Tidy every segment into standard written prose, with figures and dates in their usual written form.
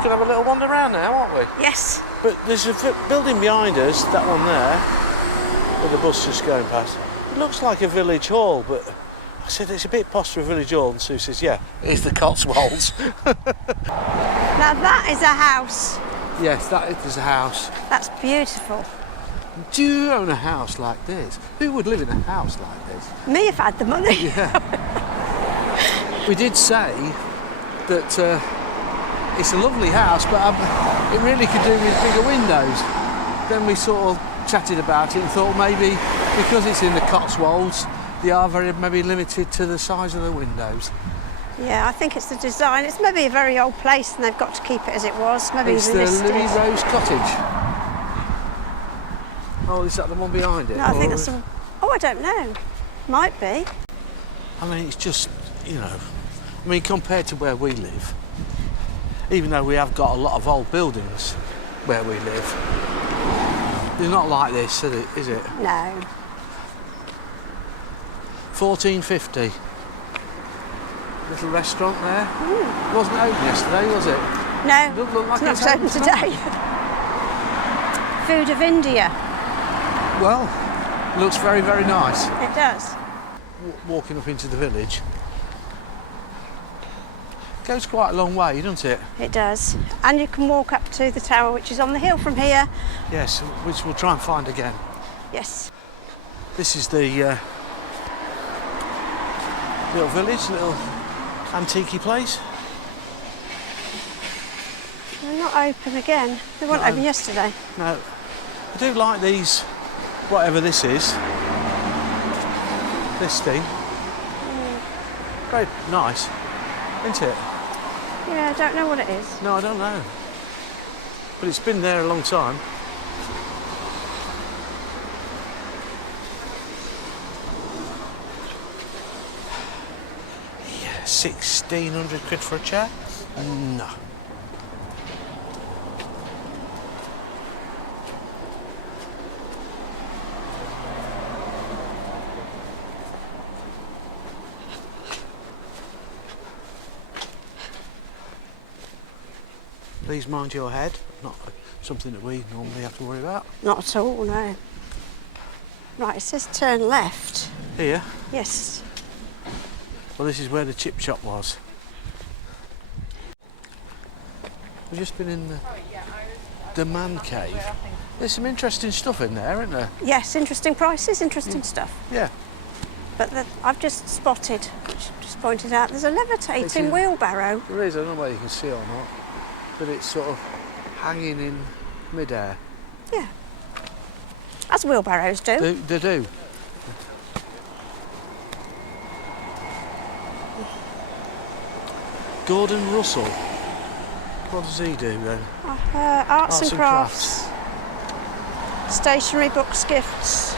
just going to have a little wander around now, aren't we? Yes. But there's a building behind us, that one there, where the bus is going past. It looks like a village hall, but I said it's a bit posh for a village hall, and Sue says, yeah, it's the Cotswolds. Now that is a house. Yes, that is a house. That's beautiful. Do you own a house like this? Who would live in a house like this? Me if I had the money. Yeah. We did say that it's a lovely house, but it really could do with bigger windows. Then we sort of chatted about it and thought maybe because it's in the Cotswolds, they are very maybe limited to the size of the windows. Yeah, I think it's the design. It's maybe a very old place and they've got to keep it as it was. Maybe it's the Lily Rose Cottage. Oh, is that the one behind it? No, I think that's the... Oh, I don't know. Might be. I mean, it's just, you know, I mean, compared to where we live, even though we have got a lot of old buildings where we live, they're not like this, is it? No. 1450. Little restaurant there. Mm. It wasn't open yesterday, was it? No, Looked like it's not open today. Food of India. Well, looks very, very nice. It does. Walking up into the village. Goes quite a long way, doesn't it? It does. And you can walk up to the tower, which is on the hill from here. Yes, which we'll try and find again. Yes. This is the little village, little antique place. They're not open again. They weren't open yesterday. No. I do like these, whatever this is. This thing. Very nice, isn't it? Yeah, I don't know what it is. No, I don't know. But it's been there a long time. Yeah, 1,600 quid for a chair? No. Please mind your head, not something that we normally have to worry about. Not at all, no. Right, it says turn left. Here? Yes. Well, this is where the chip shop was. We've just been in the man cave. There's some interesting stuff in there, isn't there? Yes, interesting prices, interesting stuff. Yeah. But I've just spotted, which I've just pointed out, there's a levitating wheelbarrow. There is, I don't know whether you can see it or not, but it's sort of hanging in mid-air. Yeah. As wheelbarrows do. They do. Gordon Russell. What does he do then? Arts and crafts. Stationery, books, gifts.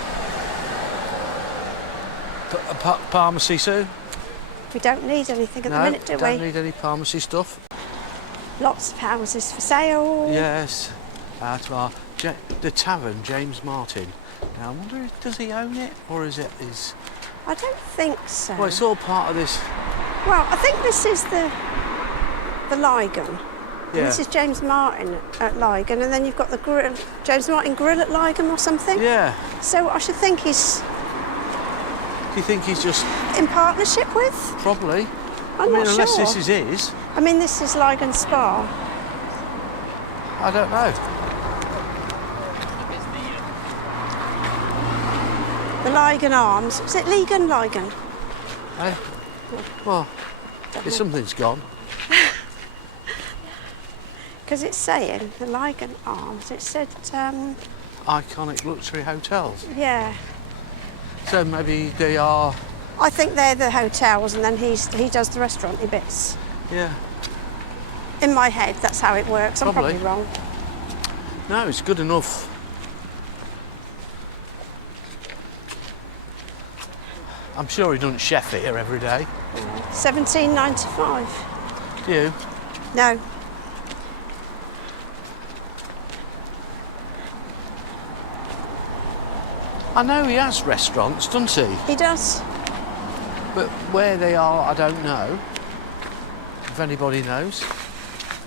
Pharmacy, Sue? We don't need anything at the minute, do we? No, don't need any pharmacy stuff. Lots of houses for sale. Yes. The tavern, James Martin. Now, I wonder, does he own it or is it his? I don't think so. Well, it's all part of this. Well, I think this is the Lygon. Yeah. This is James Martin at Lygon, and then you've got the grill, James Martin Grill at Lygon or something. Yeah. So I should think he's... Do you think he's just... in partnership with? Probably. I'm not sure. Unless this is his. I mean, this is Lygon Spa. I don't know. The Lygon Arms. Is it Lygon? Eh? Well, if something's gone. Because it's saying, the Lygon Arms, it said... Iconic luxury hotels. Yeah. So maybe they are... I think they're the hotels and then he does the restaurant-y bits. Yeah. In my head, that's how it works. I'm probably wrong. No, it's good enough. I'm sure he doesn't chef here every day. $17.95. Do you? No. I know he has restaurants, doesn't he? He does. But where they are, I don't know. If anybody knows.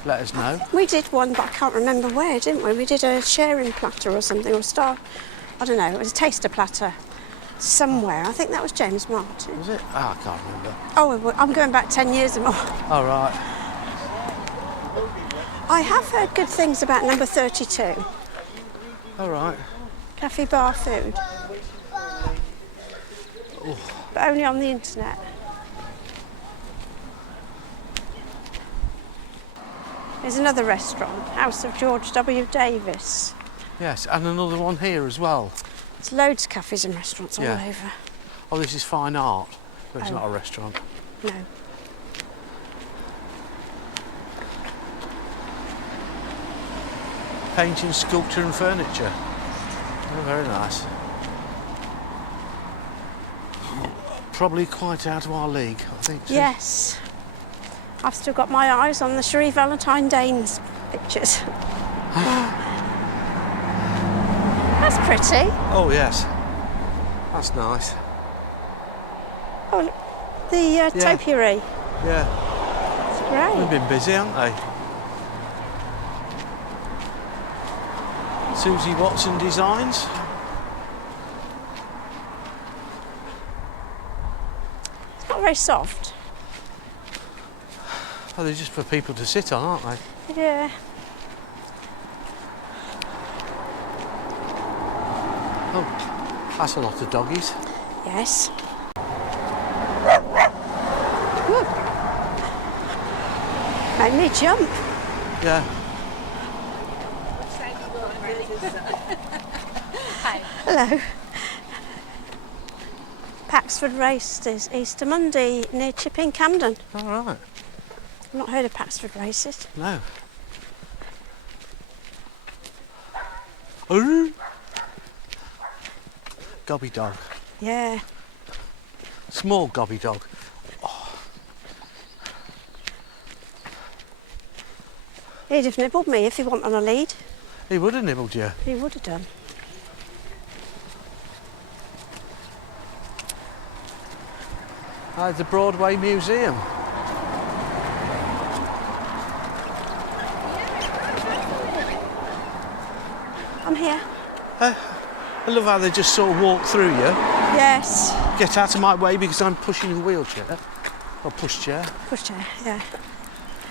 let us know. We did one, but I can't remember where, didn't we? We did a sharing platter or something, or I don't know, it was a taster platter somewhere. I think that was James Martin. Was it? Oh, I can't remember. Oh, I'm going back 10 years or more. All right. I have heard good things about number 32. All right. Cafe bar food. Oh. But only on the internet. There's another restaurant, House of George W. Davis. Yes, and another one here as well. There's loads of cafes and restaurants all over. Oh, this is fine art, but it's not a restaurant. No. Painting, sculpture and furniture. Oh, very nice. Probably quite out of our league, I think. So. Yes. I've still got my eyes on the Cherie Valentine Danes pictures. That's pretty. Oh, yes. That's nice. Oh, look, the topiary. Yeah. It's great. They've been busy, haven't they? Susie Watson Designs. It's not very soft. Oh, they're just for people to sit on, aren't they? Yeah. Oh, that's a lot of doggies. Yes. Made me jump. Yeah. Hello. Paxford Races, Easter Monday near Chipping, Camden. All right. I've not heard of Paxford Races. No. Ooh. Gobby dog. Yeah. Small gobby dog. He'd have nibbled me if he wasn't on a lead. He would have nibbled you. He would have done. The Broadway Museum. I'm here. I love how they just sort of walk through you. Yes. Get out of my way because I'm pushing a wheelchair. Or pushchair. Pushchair, yeah.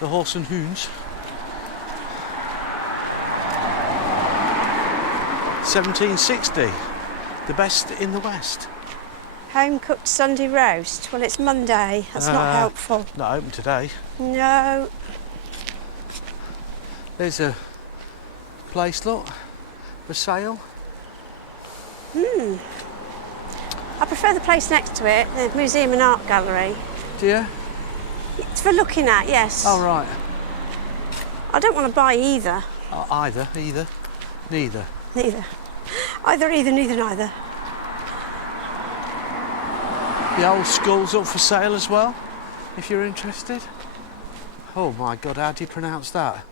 The Horse and Hounds. 1760. The best in the West. Home cooked Sunday roast. Well, it's Monday. That's not helpful. Not open today. No. There's a place, look, for sale. I prefer the place next to it, the Museum and Art Gallery. Do you? It's for looking at, yes. Oh, right. I don't want to buy either. Either. Neither. Neither. Either, neither, neither. The old school's up for sale as well, if you're interested. Oh my God, how do you pronounce that?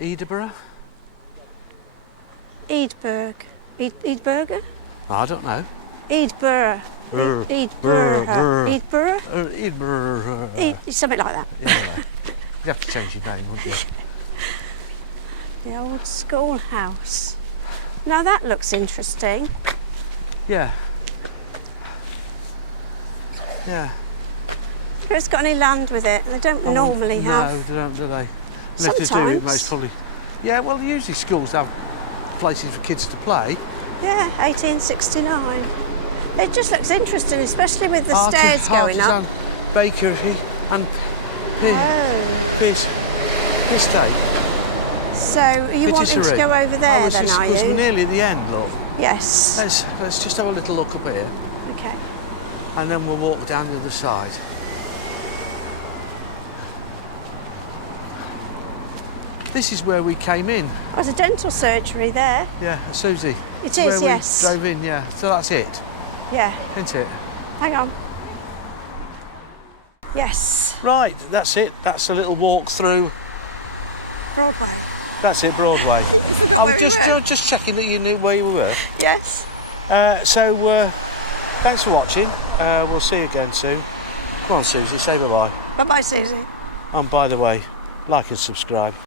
Edinburgh? Eidberg. Eidberger? I don't know. Eidburgh. Eidburgh. Something like that. Yeah, you'd have to change your name, wouldn't you? The Old Schoolhouse. Now that looks interesting. Yeah. Yeah. Who has got any land with it? They don't normally have. No, they don't, do they? Sometimes. If they do, it most probably. Yeah, well, usually schools have places for kids to play. Yeah, 1869. It just looks interesting, especially with the stairs going up. Bakery and Pierce Estate. So are you wanting to go over there then, are you? We're nearly at the end, look. Yes. Let's just have a little look up here. Okay. And then we'll walk down the other side. This is where we came in. There's a dental surgery there. Yeah, Susie. It is, yes. We drove in, yeah. So that's it. Yeah. Isn't it? Hang on. Yes. Right, that's it. That's a little walk through. Broadway. That's it, Broadway. I was just checking that you knew where you were. Yes. Thanks for watching. We'll see you again soon. Come on, Susie, say bye-bye. Bye-bye, Susie. And by the way, like and subscribe.